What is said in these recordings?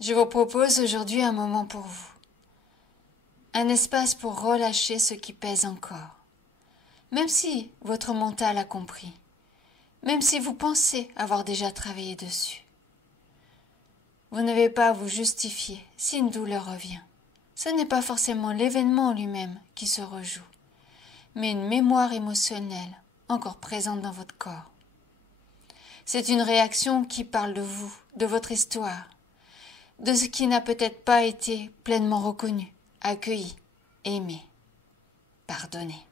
Je vous propose aujourd'hui un moment pour vous. Un espace pour relâcher ce qui pèse encore. Même si votre mental a compris. Même si vous pensez avoir déjà travaillé dessus. Vous n'avez pas à vous justifier si une douleur revient. Ce n'est pas forcément l'événement lui-même qui se rejoue, mais une mémoire émotionnelle encore présente dans votre corps. C'est une réaction qui parle de vous, de votre histoire, de ce qui n'a peut-être pas été pleinement reconnu, accueilli, aimé, pardonné.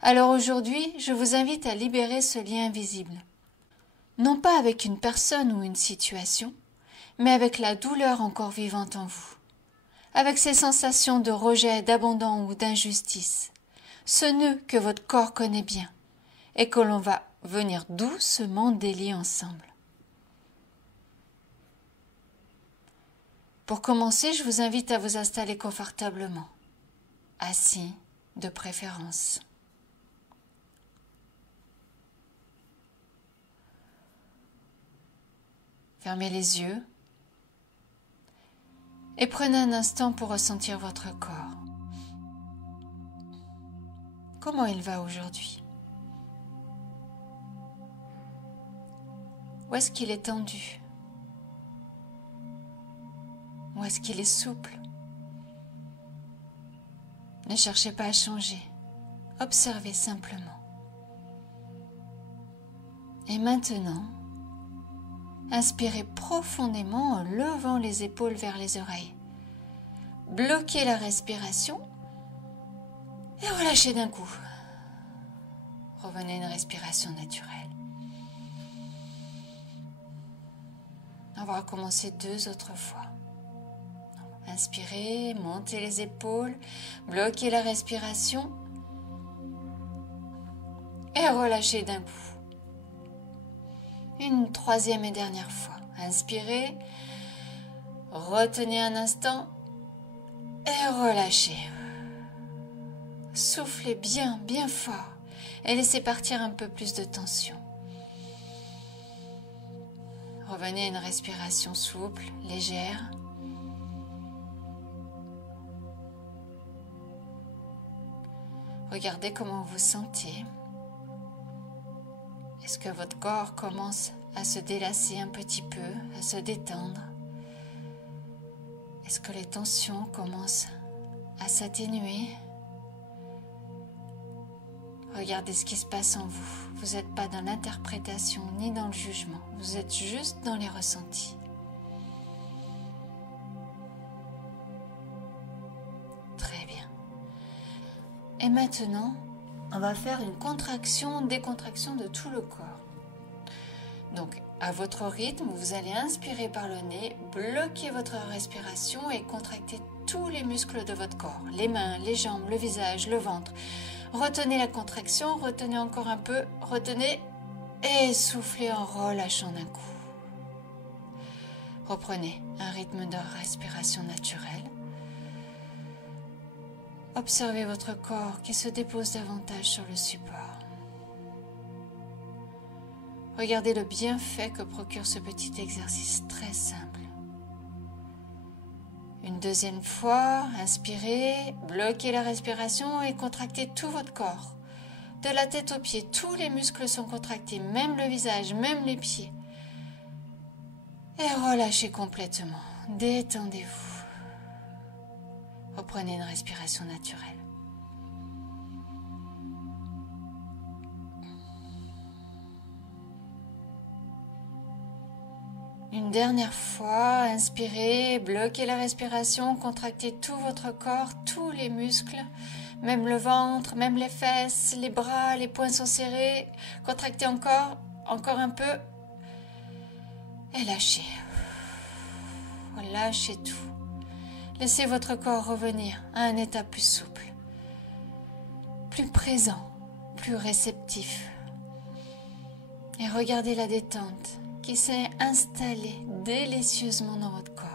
Alors aujourd'hui, je vous invite à libérer ce lien invisible. Non pas avec une personne ou une situation, mais avec la douleur encore vivante en vous. Avec ces sensations de rejet, d'abandon ou d'injustice. Ce nœud que votre corps connaît bien et que l'on va venir doucement délier ensemble. Pour commencer, je vous invite à vous installer confortablement, assis de préférence. Fermez les yeux et prenez un instant pour ressentir votre corps. Comment il va aujourd'hui? Où est-ce qu'il est tendu? Où est-ce qu'il est souple? Ne cherchez pas à changer. Observez simplement. Et maintenant, inspirez profondément en levant les épaules vers les oreilles. Bloquez la respiration et relâchez d'un coup. Revenez à une respiration naturelle. On va recommencer 2 autres fois. Inspirez, montez les épaules, bloquez la respiration et relâchez d'un coup. Une 3e et dernière fois. Inspirez, retenez un instant et relâchez. Soufflez bien, bien fort et laissez partir un peu plus de tension. Revenez à une respiration souple, légère. Regardez comment vous vous sentez. Est-ce que votre corps commence à se délasser un petit peu, à se détendre? Est-ce que les tensions commencent à s'atténuer? Regardez ce qui se passe en vous. Vous n'êtes pas dans l'interprétation ni dans le jugement. Vous êtes juste dans les ressentis. Très bien. Et maintenant, on va faire une contraction, décontraction de tout le corps. Donc, à votre rythme, vous allez inspirer par le nez, bloquer votre respiration et contracter tous les muscles de votre corps. Les mains, les jambes, le visage, le ventre. Retenez la contraction, retenez encore un peu, retenez et soufflez en relâchant d'un coup. Reprenez un rythme de respiration naturel. Observez votre corps qui se dépose davantage sur le support. Regardez le bienfait que procure ce petit exercice très simple. Une 2e fois, inspirez, bloquez la respiration et contractez tout votre corps. De la tête aux pieds, tous les muscles sont contractés, même le visage, même les pieds. Et relâchez complètement, détendez-vous. Reprenez une respiration naturelle. Une dernière fois, inspirez, bloquez la respiration, contractez tout votre corps, tous les muscles, même le ventre, même les fesses, les bras, les poings sont serrés. Contractez encore un peu et lâchez. Lâchez tout. Laissez votre corps revenir à un état plus souple, plus présent, plus réceptif. Et regardez la détente qui s'est installée délicieusement dans votre corps.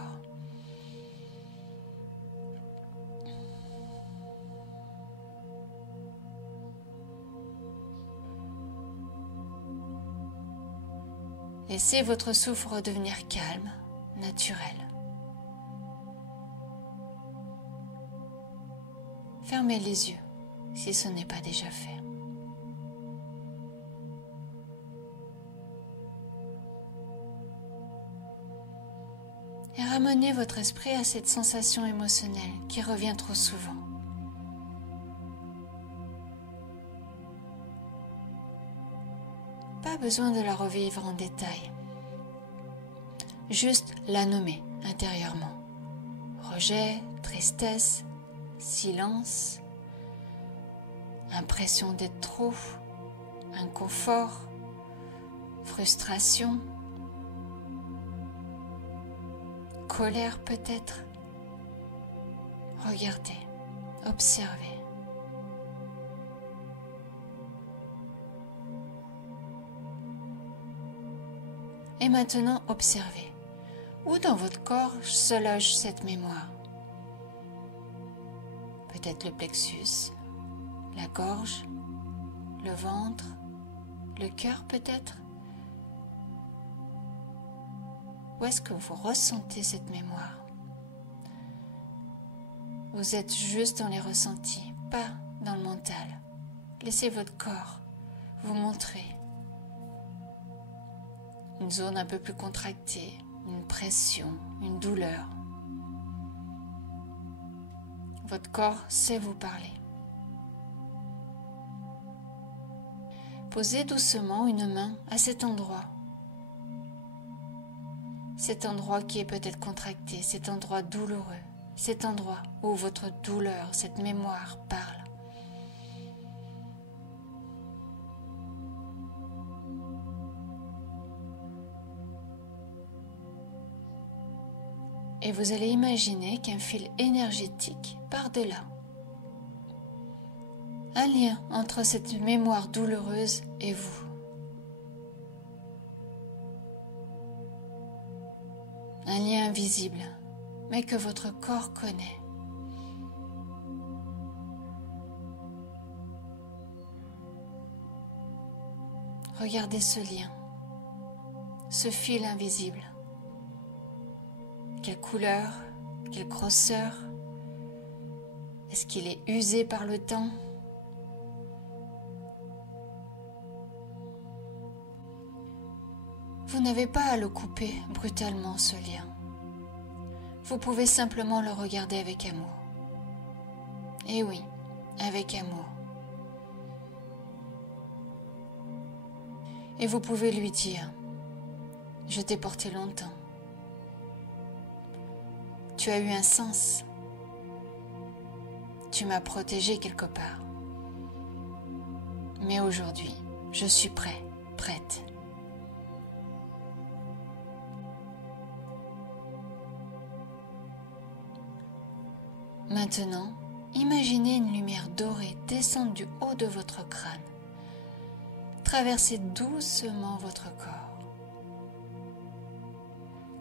Laissez votre souffle redevenir calme, naturel. Fermez les yeux si ce n'est pas déjà fait. Et ramenez votre esprit à cette sensation émotionnelle qui revient trop souvent. Pas besoin de la revivre en détail. Juste la nommer intérieurement. Rejet, tristesse, silence, impression d'être trop, inconfort, frustration, colère peut-être. Regardez, observez. Et maintenant, observez. Où dans votre corps se loge cette mémoire? Peut-être le plexus, la gorge, le ventre, le cœur peut-être? Où est-ce que vous ressentez cette mémoire? Vous êtes juste dans les ressentis, pas dans le mental. Laissez votre corps vous montrer une zone un peu plus contractée, une pression, une douleur. Votre corps sait vous parler. Posez doucement une main à cet endroit qui est peut-être contracté, cet endroit douloureux, cet endroit où votre douleur, cette mémoire parle. Et vous allez imaginer qu'un fil énergétique part de là. Un lien entre cette mémoire douloureuse et vous. Un lien invisible, mais que votre corps connaît. Regardez ce lien, ce fil invisible. Quelle couleur, quelle grosseur? Est-ce qu'il est usé par le temps? Vous n'avez pas à le couper brutalement, ce lien. Vous pouvez simplement le regarder avec amour. Et oui, avec amour. Et vous pouvez lui dire, je t'ai porté longtemps. Tu as eu un sens. Tu m'as protégé quelque part. Mais aujourd'hui, je suis prêt, prête. Maintenant, imaginez une lumière dorée descendre du haut de votre crâne, traverser doucement votre corps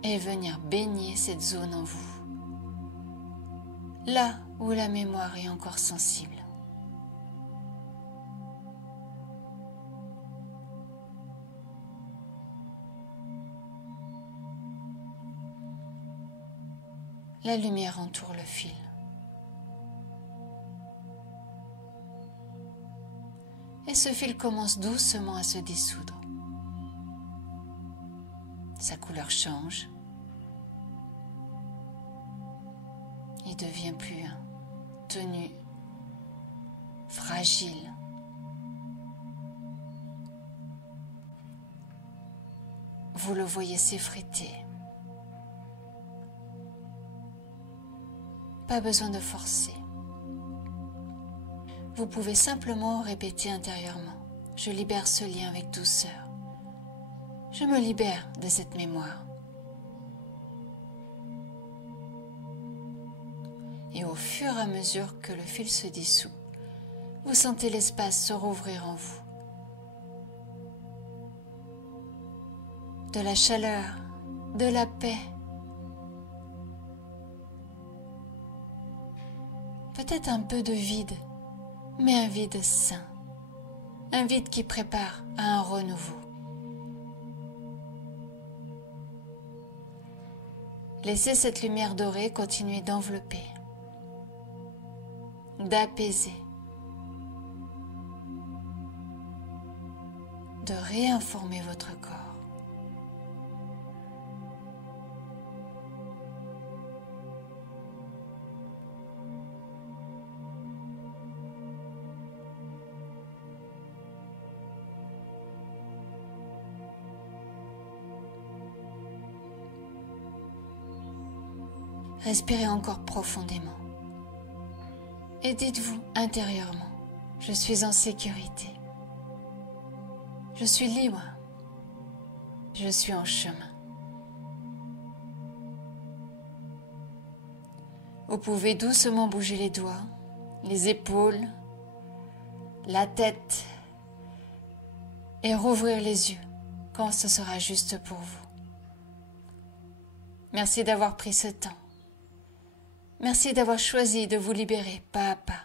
et venir baigner cette zone en vous, là où la mémoire est encore sensible. La lumière entoure le fil. Et ce fil commence doucement à se dissoudre. Sa couleur change. Il devient plus tenu, fragile. Vous le voyez s'effriter. Pas besoin de forcer. Vous pouvez simplement répéter intérieurement. Je libère ce lien avec douceur. Je me libère de cette mémoire. Et au fur et à mesure que le fil se dissout, vous sentez l'espace se rouvrir en vous. De la chaleur, de la paix. Peut-être un peu de vide, mais un vide sain. Un vide qui prépare à un renouveau. Laissez cette lumière dorée continuer d'envelopper. d'apaiser, de réinformer votre corps. Respirez encore profondément et dites-vous intérieurement, je suis en sécurité, je suis libre, je suis en chemin. Vous pouvez doucement bouger les doigts, les épaules, la tête et rouvrir les yeux quand ce sera juste pour vous. Merci d'avoir pris ce temps. Merci d'avoir choisi de vous libérer pas à pas.